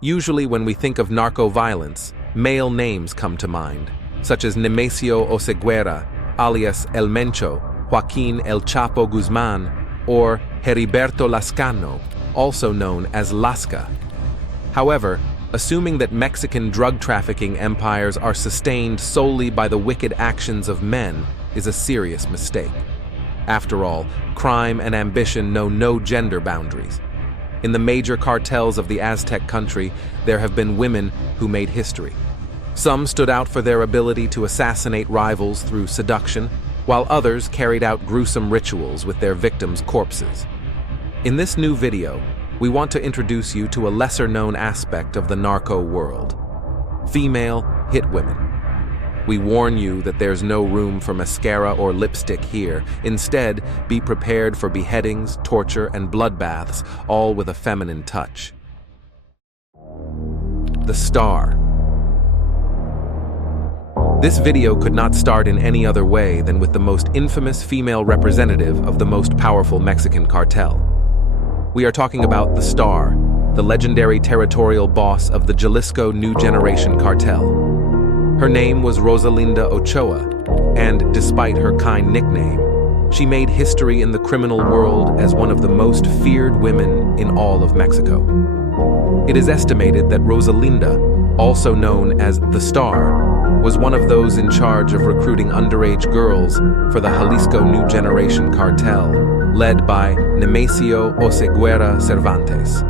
Usually when we think of narco-violence, male names come to mind, such as Nemesio Oseguera, alias El Mencho, Joaquin El Chapo Guzman, or Heriberto Lascano, also known as Lasca. However, assuming that Mexican drug trafficking empires are sustained solely by the wicked actions of men is a serious mistake. After all, crime and ambition know no gender boundaries. In the major cartels of the Aztec country, there have been women who made history. Some stood out for their ability to assassinate rivals through seduction, while others carried out gruesome rituals with their victims' corpses. In this new video, we want to introduce you to a lesser-known aspect of the narco world: female hitwomen. We warn you that there's no room for mascara or lipstick here. Instead, be prepared for beheadings, torture, and bloodbaths, all with a feminine touch. The Star. This video could not start in any other way than with the most infamous female representative of the most powerful Mexican cartel. We are talking about the Star, the legendary territorial boss of the Jalisco New Generation Cartel. Her name was Rosalinda Ochoa, and despite her kind nickname, she made history in the criminal world as one of the most feared women in all of Mexico. It is estimated that Rosalinda, also known as the Star, was one of those in charge of recruiting underage girls for the Jalisco New Generation Cartel, led by Nemesio Oseguera Cervantes.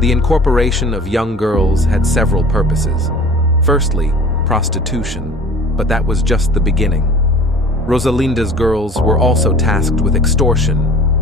The incorporation of young girls had several purposes. Firstly, prostitution, but that was just the beginning. Rosalinda's girls were also tasked with extortion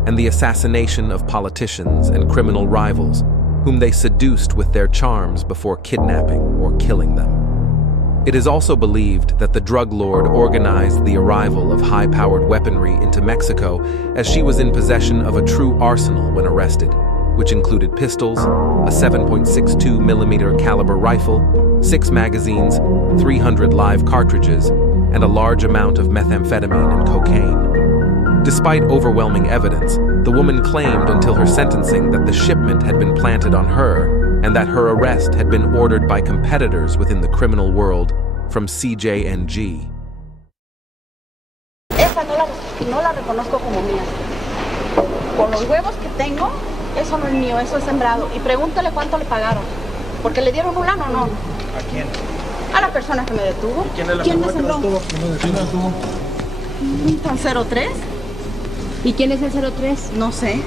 and the assassination of politicians and criminal rivals, whom they seduced with their charms before kidnapping or killing them. It is also believed that the drug lord organized the arrival of high-powered weaponry into Mexico, as she was in possession of a true arsenal when arrested, which included pistols, a 7.62mm caliber rifle, 6 magazines, 300 live cartridges, and a large amount of methamphetamine and cocaine. Despite overwhelming evidence, the woman claimed until her sentencing that the shipment had been planted on her and that her arrest had been ordered by competitors within the criminal world from CJNG. Esa no la reconozco como mía. Con los huevos que tengo, eso no es mío, eso es sembrado. Y pregúntale cuánto le pagaron. Porque le dieron un lano o no. ¿A quién? A la persona que me detuvo. ¿Quién es la ¿Quién me persona que sembró? ¿Quién me detuvo? ¿Un 03? ¿Y quién es el 03? No sé.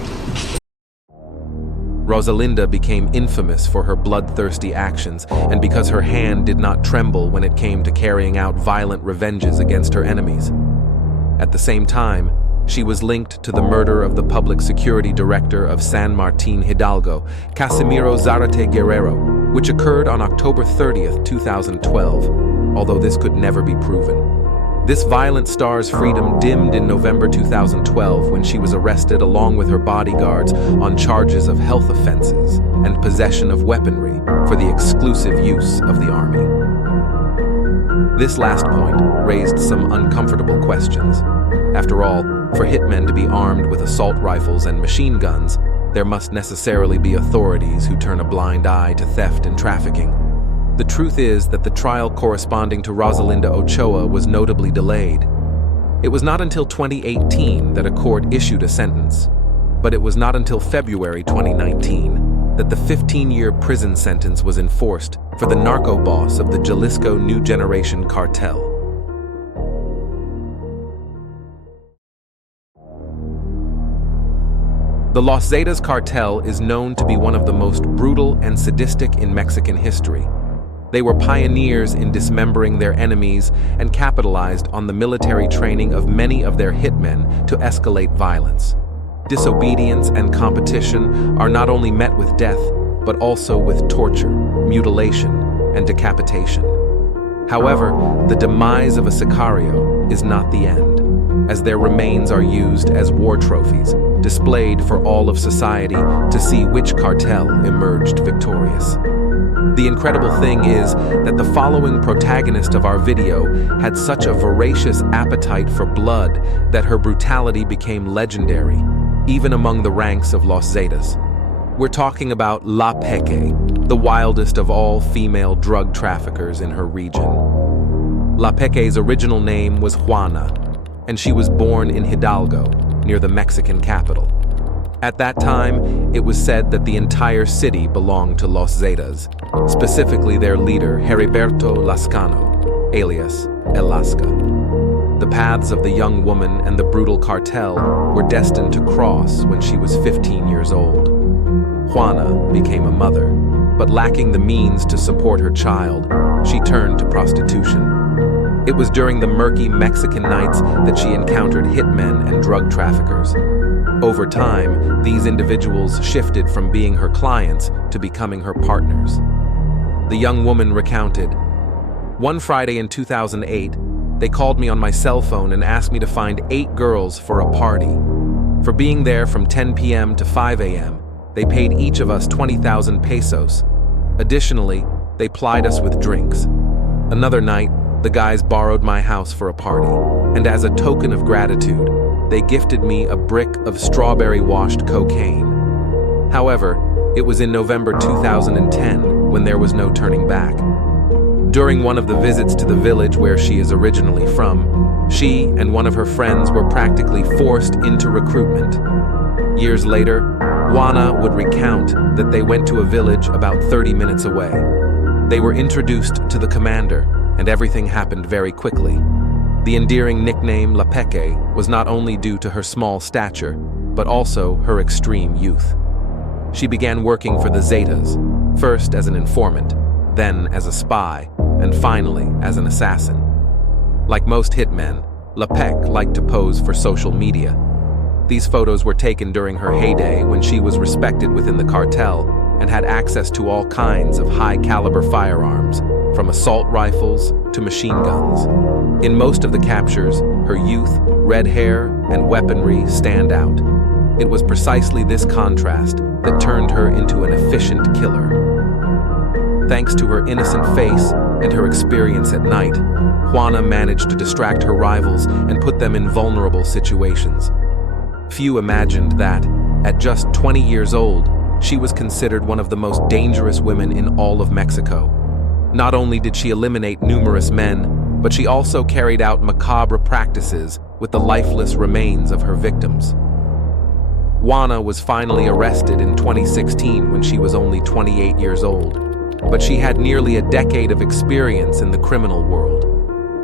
Rosalinda became infamous for her bloodthirsty actions and because her hand did not tremble when it came to carrying out violent revenges against her enemies. At the same time, she was linked to the murder of the public security director of San Martin Hidalgo, Casimiro Zarate Guerrero, which occurred on October 30th, 2012, although this could never be proven. This violent star's freedom dimmed in November 2012 when she was arrested along with her bodyguards on charges of health offenses and possession of weaponry for the exclusive use of the army. This last point raised some uncomfortable questions. After all, for hitmen to be armed with assault rifles and machine guns, there must necessarily be authorities who turn a blind eye to theft and trafficking. The truth is that the trial corresponding to Rosalinda Ochoa was notably delayed. It was not until 2018 that a court issued a sentence, but it was not until February 2019 that the 15-year prison sentence was enforced for the narco boss of the Jalisco New Generation Cartel. The Los Zetas cartel is known to be one of the most brutal and sadistic in Mexican history. They were pioneers in dismembering their enemies and capitalized on the military training of many of their hitmen to escalate violence. Disobedience and competition are not only met with death, but also with torture, mutilation, and decapitation. However, the demise of a sicario is not the end, as their remains are used as war trophies, displayed for all of society to see which cartel emerged victorious. The incredible thing is that the following protagonist of our video had such a voracious appetite for blood that her brutality became legendary, even among the ranks of Los Zetas. We're talking about La Peque, the wildest of all female drug traffickers in her region. La Peque's original name was Juana, and she was born in Hidalgo, near the Mexican capital. At that time, it was said that the entire city belonged to Los Zetas, specifically their leader, Heriberto Lascano, alias El Lasca. The paths of the young woman and the brutal cartel were destined to cross when she was 15 years old. Juana became a mother, but lacking the means to support her child, she turned to prostitution. It was during the murky Mexican nights that she encountered hitmen and drug traffickers. Over time, these individuals shifted from being her clients to becoming her partners. The young woman recounted, "One Friday in 2008, they called me on my cell phone and asked me to find 8 girls for a party. For being there from 10 p.m. to 5 a.m., they paid each of us 20,000 pesos. Additionally, they plied us with drinks. Another night, the guys borrowed my house for a party, and as a token of gratitude, they gifted me a brick of strawberry-washed cocaine. However, it was in November 2010 when there was no turning back. During one of the visits to the village where she is originally from, she and one of her friends were practically forced into recruitment. Years later, Juana would recount that they went to a village about 30 minutes away. They were introduced to the commander, and everything happened very quickly. The endearing nickname La Peque was not only due to her small stature, but also her extreme youth. She began working for the Zetas, first as an informant, then as a spy, and finally as an assassin. Like most hitmen, La Peque liked to pose for social media. These photos were taken during her heyday when she was respected within the cartel and had access to all kinds of high-caliber firearms, from assault rifles to machine guns. In most of the captures, her youth, red hair, and weaponry stand out. It was precisely this contrast that turned her into an efficient killer. Thanks to her innocent face and her experience at night, Juana managed to distract her rivals and put them in vulnerable situations. Few imagined that, at just 20 years old, she was considered one of the most dangerous women in all of Mexico. Not only did she eliminate numerous men, but she also carried out macabre practices with the lifeless remains of her victims. Juana was finally arrested in 2016 when she was only 28 years old, but she had nearly a decade of experience in the criminal world.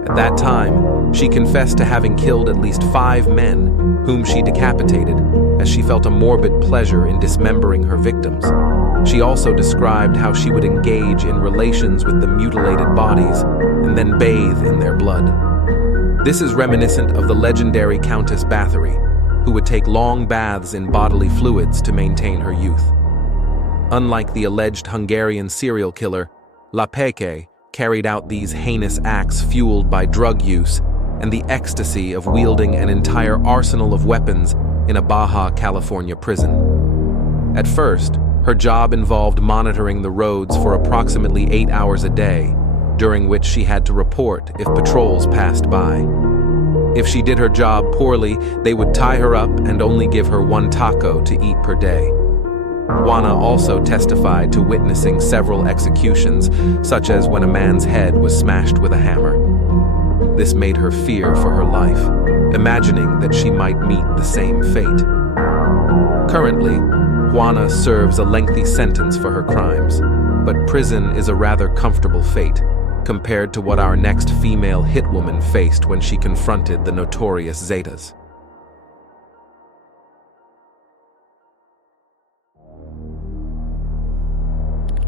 At that time, she confessed to having killed at least 5 men, whom she decapitated, as she felt a morbid pleasure in dismembering her victims. She also described how she would engage in relations with the mutilated bodies and then bathe in their blood. This is reminiscent of the legendary Countess Bathory, who would take long baths in bodily fluids to maintain her youth. Unlike the alleged Hungarian serial killer, La Peque carried out these heinous acts fueled by drug use and the ecstasy of wielding an entire arsenal of weapons in a Baja California prison. At first, her job involved monitoring the roads for approximately 8 hours a day, during which she had to report if patrols passed by. If she did her job poorly, they would tie her up and only give her 1 taco to eat per day. Juana also testified to witnessing several executions, such as when a man's head was smashed with a hammer. This made her fear for her life, imagining that she might meet the same fate. Currently, Juana serves a lengthy sentence for her crimes, but prison is a rather comfortable fate compared to what our next female hitwoman faced when she confronted the notorious Zetas.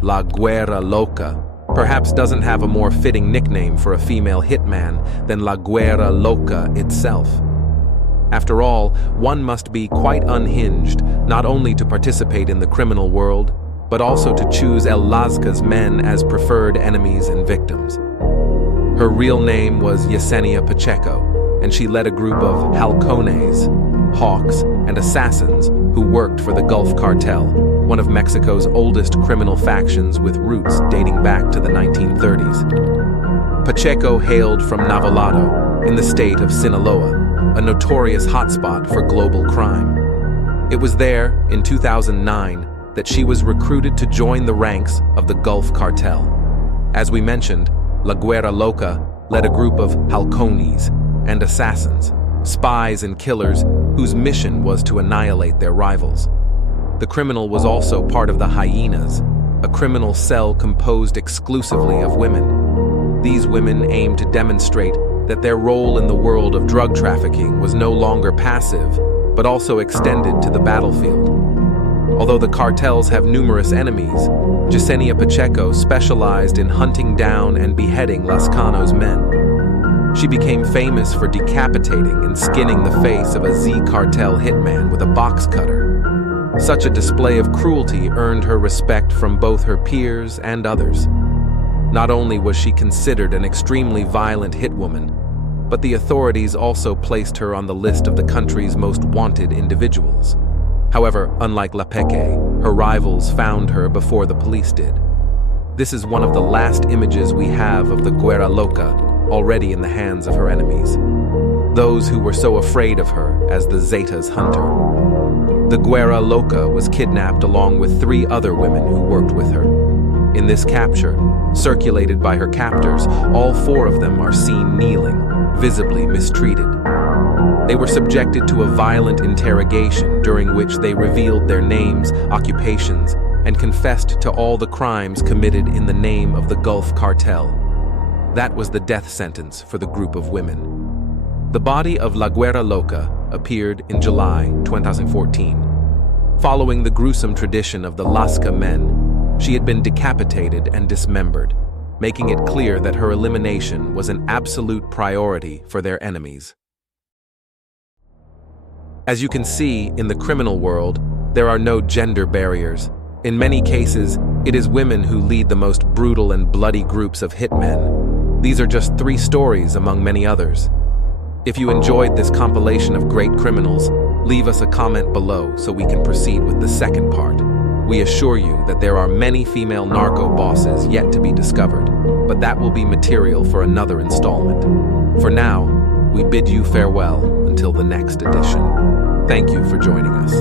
La Güera Loca perhaps doesn't have a more fitting nickname for a female hitman than La Güera Loca itself. After all, one must be quite unhinged not only to participate in the criminal world, but also to choose El Lasca's men as preferred enemies and victims. Her real name was Yesenia Pacheco, and she led a group of halcones, hawks, and assassins who worked for the Gulf Cartel, one of Mexico's oldest criminal factions with roots dating back to the 1930s. Pacheco hailed from Navalado, in the state of Sinaloa, a notorious hotspot for global crime. It was there, in 2009, that she was recruited to join the ranks of the Gulf Cartel. As we mentioned, La Guerra Loca led a group of halcones and assassins, spies and killers whose mission was to annihilate their rivals. The criminal was also part of the Hyenas, a criminal cell composed exclusively of women. These women aimed to demonstrate that their role in the world of drug trafficking was no longer passive, but also extended to the battlefield. Although the cartels have numerous enemies, Yesenia Pacheco specialized in hunting down and beheading Lascano's men. She became famous for decapitating and skinning the face of a Z cartel hitman with a box cutter. Such a display of cruelty earned her respect from both her peers and others. Not only was she considered an extremely violent hitwoman, but the authorities also placed her on the list of the country's most wanted individuals. However, unlike La Peque, her rivals found her before the police did. This is one of the last images we have of the Guerra Loca, already in the hands of her enemies, those who were so afraid of her as the Zetas hunter. The Guerra Loca was kidnapped along with 3 other women who worked with her. In this capture, circulated by her captors, all 4 of them are seen kneeling, visibly mistreated. They were subjected to a violent interrogation during which they revealed their names, occupations, and confessed to all the crimes committed in the name of the Gulf Cartel. That was the death sentence for the group of women. The body of La Guerra Loca appeared in July 2014. Following the gruesome tradition of the Lasca men, she had been decapitated and dismembered, making it clear that her elimination was an absolute priority for their enemies. As you can see, in the criminal world, there are no gender barriers. In many cases, it is women who lead the most brutal and bloody groups of hitmen. These are just 3 stories among many others. If you enjoyed this compilation of great criminals, leave us a comment below so we can proceed with the second part. We assure you that there are many female narco bosses yet to be discovered, but that will be material for another installment. For now, we bid you farewell until the next edition. Thank you for joining us.